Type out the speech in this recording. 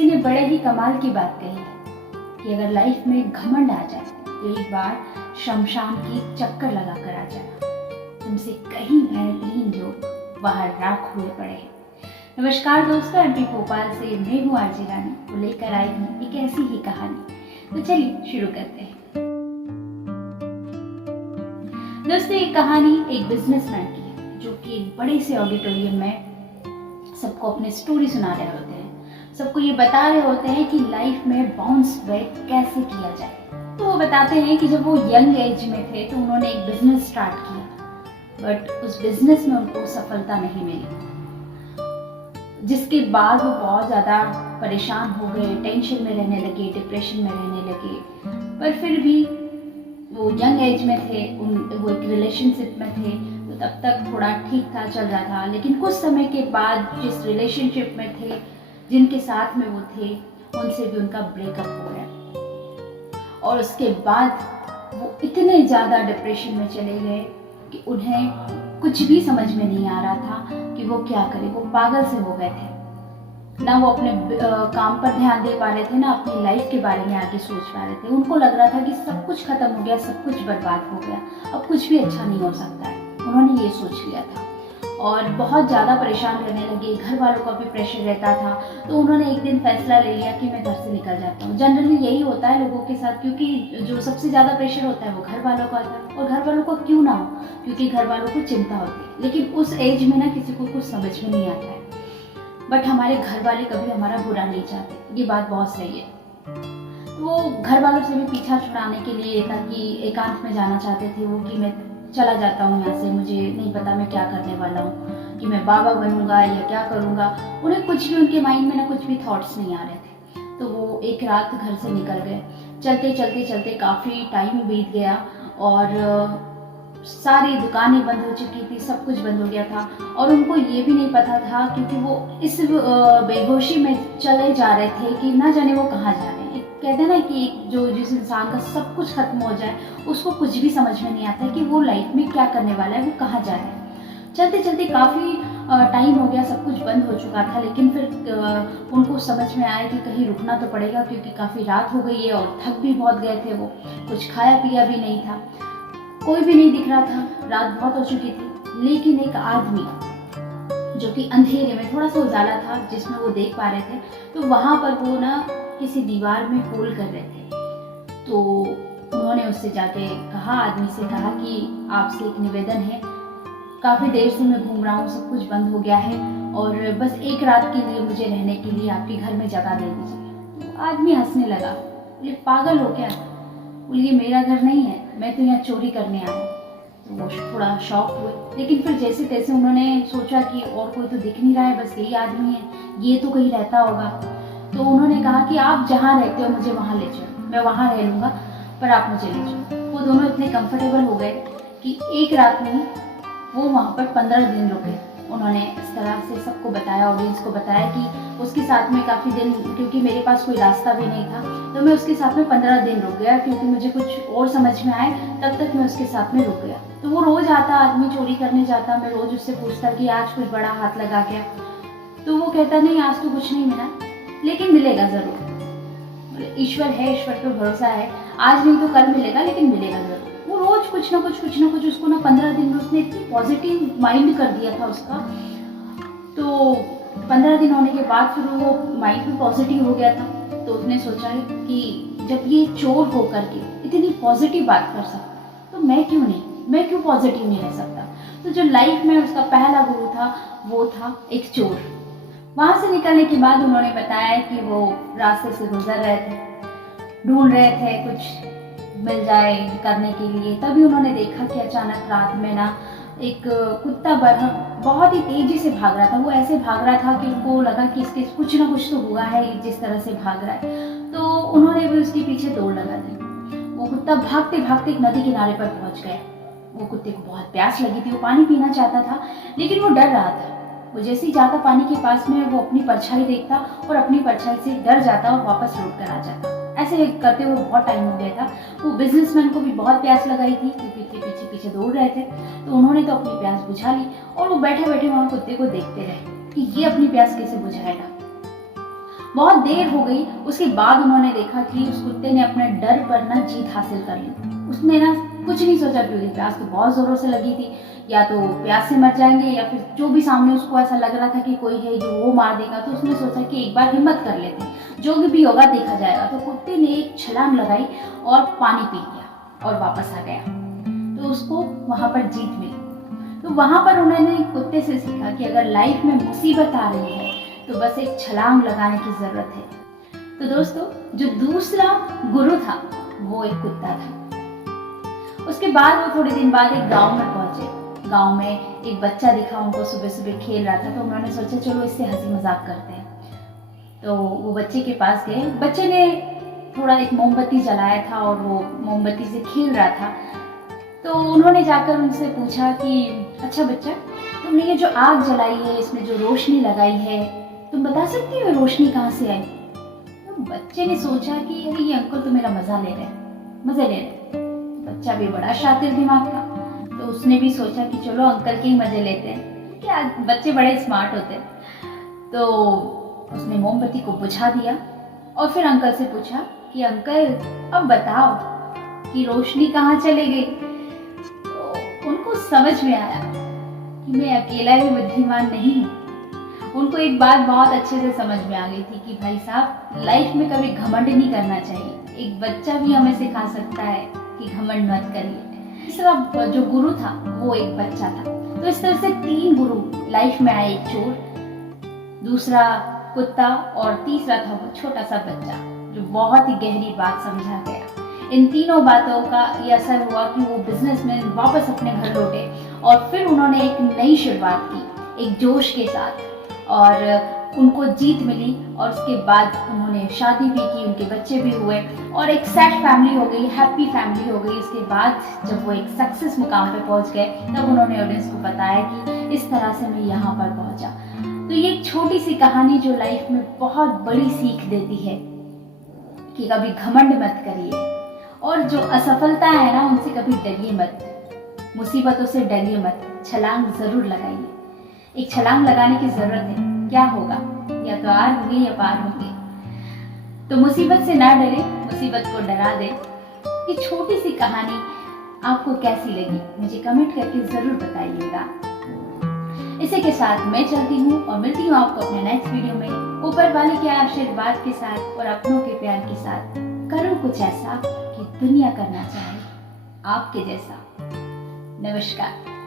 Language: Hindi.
किसी ने बड़े ही कमाल की बात कही है कि अगर लाइफ में घमंड आ जाए तो एक बार शमशान की चक्कर लगा कर आ जाना। तुमसे कहीं बेहतरीन लोग वहाँ राख हुए पड़े हैं। नमस्कार दोस्तों, एमपी भोपाल से मैं हूँ आरजे रानी, वो लेकर आई हूँ एक ऐसी ही कहानी। तो चलिए शुरू करते हैं। दोस्तों, ये कहानी एक बिजनेसमैन की है जो कि एक बड़े से ऑडिटोरियम में सबको अपने स्टोरी सुना रहे होते हैं। सबको ये बता रहे होते हैं कि लाइफ में बाउंस बैक कैसे किया जाए। तो वो बताते हैं कि जब वो यंग एज में थे तो उन्होंने एक बिजनेस स्टार्ट किया, बट उस बिजनेस में उनको सफलता नहीं मिली, जिसके बाद वो बहुत ज़्यादा परेशान हो गए, टेंशन में रहने लगे, डिप्रेशन में रहने लगे। पर फिर भी वो यंग एज में थे, वो एक रिलेशनशिप में थे, तो तब तक थोड़ा ठीक था, चल रहा था। लेकिन कुछ समय के बाद जिस रिलेशनशिप में थे, जिनके साथ में वो थे, उनसे भी उनका ब्रेकअप हो गया। और उसके बाद वो इतने ज़्यादा डिप्रेशन में चले गए कि उन्हें कुछ भी समझ में नहीं आ रहा था कि वो क्या करें। वो पागल से हो गए थे, ना वो अपने काम पर ध्यान दे पा रहे थे, ना अपनी लाइफ के बारे में आगे सोच पा रहे थे। उनको लग रहा था कि सब कुछ खत्म हो गया, सब कुछ बर्बाद हो गया, अब कुछ भी अच्छा नहीं हो सकता है। उन्होंने ये सोच लिया था और बहुत ज़्यादा परेशान रहने लगे। घर वालों का भी प्रेशर रहता था, तो उन्होंने एक दिन फैसला ले लिया कि मैं घर से निकल जाता हूँ। जनरली यही होता है लोगों के साथ, क्योंकि जो सबसे ज़्यादा प्रेशर होता है वो घर वालों का होता है। और घर वालों को क्यों ना हो, क्योंकि घर वालों को चिंता होती है। लेकिन उस एज में ना किसी को कुछ समझ में नहीं आता है, बट हमारे घर वाले कभी हमारा बुरा नहीं चाहते, ये बात बहुत सही है। वो घर वालों से भी पीछा छुड़ाने के लिए ताकि एकांत में जाना चाहते थे वो, कि मैं चला जाता हूँ यहाँ से, मुझे नहीं पता मैं क्या करने वाला हूँ, कि मैं बाबा बनूंगा या क्या करूँगा। उन्हें कुछ भी, उनके माइंड में ना कुछ भी थॉट्स नहीं आ रहे थे। तो वो एक रात घर से निकल गए। चलते चलते चलते काफ़ी टाइम बीत गया और सारी दुकानें बंद हो चुकी थी, सब कुछ बंद हो गया था। और उनको ये भी नहीं पता था, क्योंकि वो इस बेहोशी में चले जा रहे थे कि ना जाने वो कहाँ जा रहे हैं। कहते हैं ना कि जिस इंसान का सब कुछ खत्म हो जाए उसको कुछ भी समझ में नहीं आता है कि वो लाइफ में क्या करने वाला है, वो कहाँ जा रहा है। चलते चलते काफ़ी टाइम हो गया, सब कुछ बंद हो चुका था। लेकिन फिर उनको समझ में आया कि कहीं रुकना तो पड़ेगा, क्योंकि काफ़ी रात हो गई है और थक भी बहुत गए थे। वो कुछ खाया पिया भी नहीं था, कोई भी नहीं दिख रहा था, रात बहुत हो चुकी थी। लेकिन एक आदमी जो कि अंधेरे में, थोड़ा सा उजाला था जिसमें वो देख पा रहे थे, तो वहाँ पर वो ना किसी दीवार में होल कर रहे थे। तो उन्होंने उससे जाके कहा, आदमी से कहा कि आपसे एक निवेदन है, काफ़ी देर से मैं घूम रहा हूँ, सब कुछ बंद हो गया है और बस एक रात के लिए मुझे रहने के लिए आपके घर में जगह दे दीजिए। तो आदमी हंसने लगा, बोले पागल हो क्या? बोले ये मेरा घर नहीं है, मैं तो यहाँ चोरी करने आया हूँ। तो वो थोड़ा शॉक हुए, लेकिन फिर जैसे तैसे उन्होंने सोचा कि और कोई तो दिख नहीं रहा है, बस यही आदमी है, ये तो कहीं रहता होगा। तो उन्होंने कहा कि आप जहाँ रहते हो मुझे वहाँ ले जाओ, मैं वहाँ रह लूँगा, पर आप मुझे ले जाओ। वो दोनों इतने कंफर्टेबल हो गए कि एक रात नहीं, वो वहाँ पर 15 दिन रुके। उन्होंने इस तरह से सबको बताया, ऑडियंस को बताया कि उसके साथ में काफ़ी दिन, क्योंकि मेरे पास कोई रास्ता भी नहीं था, तो मैं उसके साथ में 15 दिन रुक गया, क्योंकि मुझे कुछ और समझ में आए, तब तक मैं उसके साथ में रुक गया। तो वो रोज़ आता, आदमी चोरी करने जाता, मैं रोज़ उससे पूछता कि आज कुछ बड़ा हाथ लगा क्या? तो वो कहता नहीं, आज तो कुछ नहीं मिला, लेकिन मिलेगा ज़रूर। ईश्वर है, ईश्वर पर भरोसा है, आज नहीं तो कल मिलेगा, लेकिन मिलेगा ज़रूर। वो रोज कुछ ना कुछ उसको ना 15 दिन में उसने इतनी पॉजिटिव माइंड कर दिया था उसका। तो 15 दिन होने के बाद फिर वो माइंड भी पॉजिटिव हो गया था। तो उसने सोचा कि जब ये चोर होकर के इतनी पॉजिटिव बात कर सकता, तो मैं क्यों पॉजिटिव नहीं रह सकता। तो जो लाइफ में उसका पहला गुरु था वो था एक चोर। वहाँ से निकलने के बाद उन्होंने बताया कि वो रास्ते से गुजर रहे थे, ढूंढ रहे थे कुछ मिल जाए करने के लिए। तभी उन्होंने देखा कि अचानक रात में ना एक कुत्ता बहुत ही तेजी से भाग रहा था। वो ऐसे भाग रहा था कि उनको लगा कि इसके कुछ ना कुछ तो हुआ है, जिस तरह से भाग रहा है। तो उन्होंने भी उसके पीछे दौड़ लगा दी। वो कुत्ता भागते भागते एक नदी किनारे पर पहुंच गया। वो कुत्ते को बहुत प्यास लगी थी, वो पानी पीना चाहता था, लेकिन वो डर रहा था। वो जैसे ही जाता पानी के पास में, वो अपनी परछाई देखता और अपनी परछाई से डर जाता और वापस लौट कर आ जाता। ऐसे करते हुए बहुत टाइम हो गया था। वो बिजनेसमैन को भी बहुत प्यास लगाई थी, क्योंकि उसके पीछे पीछे दौड़ रहे थे। तो उन्होंने तो अपनी प्यास बुझा ली और वो बैठे बैठे वहाँ कुत्ते को देखते रहे कि ये अपनी प्यास कैसे बुझाएगा। बहुत देर हो गई, उसके बाद उन्होंने देखा कि उस कुत्ते ने अपने डर पर ना जीत हासिल कर ली। उसने ना कुछ नहीं सोचा कि प्यास तो बहुत जोरों से लगी थी, या तो प्यास से मर जाएंगे या फिर जो भी सामने उसको ऐसा लग रहा था कि कोई है जो वो मार देगा। तो उसने सोचा कि एक बार हिम्मत कर लेते हैं, जो भी होगा देखा जाएगा। तो कुत्ते ने एक छलांग लगाई और पानी पी लिया और वापस आ गया। तो उसको वहां पर जीत मिली। तो वहां पर उन्होंने कुत्ते से सीखा कि अगर लाइफ में मुसीबत आ रही है तो बस एक छलांग लगाने की जरूरत है। तो दोस्तों, जो दूसरा गुरु था वो एक कुत्ता था। उसके बाद वो थोड़े दिन बाद एक गांव में पहुंचे। गांव में एक बच्चा दिखा उनको, सुबह सुबह खेल रहा था। तो उन्होंने सोचा चलो इससे हंसी मजाक करते हैं। तो वो बच्चे के पास गए। बच्चे ने थोड़ा एक मोमबत्ती जलाया था और वो मोमबत्ती से खेल रहा था। तो उन्होंने जाकर उनसे पूछा कि अच्छा बच्चा, तुमने ये जो आग जलाई है, इसमें जो रोशनी लगाई है, तुम बता सकती हो रोशनी कहाँ से आई? तो बच्चे ने सोचा कि अरे ये अंकल तो मेरा मजे ले रहे। बच्चा भी बड़ा शातिर दिमाग का, तो उसने भी सोचा कि चलो अंकल के ही मजे लेते हैं, क्या बच्चे बड़े स्मार्ट होते हैं। तो उसने मोमबत्ती को बुझा दिया और फिर अंकल से पूछा कि अंकल अब बताओ कि रोशनी कहाँ चले गई। तो उनको समझ में आया कि मैं अकेला ही बुद्धिमान नहीं हूँ। उनको एक बात बहुत अच्छे से समझ में आ गई थी कि भाई साहब, लाइफ में कभी घमंड नहीं करना चाहिए। एक बच्चा भी हमें सिखा सकता है कि घमंड मत करिए। तीसरा जो गुरु था वो एक बच्चा था। तो इस तरह से 3 गुरु लाइफ में आए, एक चोर, दूसरा कुत्ता और तीसरा था वो छोटा सा बच्चा जो बहुत ही गहरी बात समझा गया। इन तीनों बातों का ये असर हुआ कि वो बिजनेसमैन वापस अपने घर लौटे और फिर उन्होंने एक नई शुरुआत की, एक जोश के साथ, और उनको जीत मिली। और उसके बाद उन्होंने शादी भी की, उनके बच्चे भी हुए और एक सेट फैमिली हो गई, हैप्पी फैमिली हो गई। उसके बाद जब वो एक सक्सेस मुकाम पे पहुंच गए तब उन्होंने ऑडियंस को बताया कि इस तरह से मैं यहाँ पर पहुंचा। तो ये एक छोटी सी कहानी जो लाइफ में बहुत बड़ी सीख देती है कि कभी घमंड मत करिए, और जो असफलता है ना उनसे कभी डरिए मत, मुसीबतों से डरिए मत, छलांग जरूर लगाइए। एक छलांग लगाने की जरूरत है, क्या होगा, या तो आर होगी या पार होगी। तो मुसीबत से ना डरे, मुसीबत को डरा दे। ये छोटी सी कहानी आपको कैसी लगी मुझे कमेंट करके जरूर बताइएगा। इसी के साथ मैं चलती हूँ और मिलती हूँ आपको अपने नेक्स्ट वीडियो में, ऊपर वाले के आशीर्वाद के साथ और अपनों के प्यार के साथ। करो कुछ ऐसा कि दुनिया करना चाहे आपके जैसा। नमस्कार।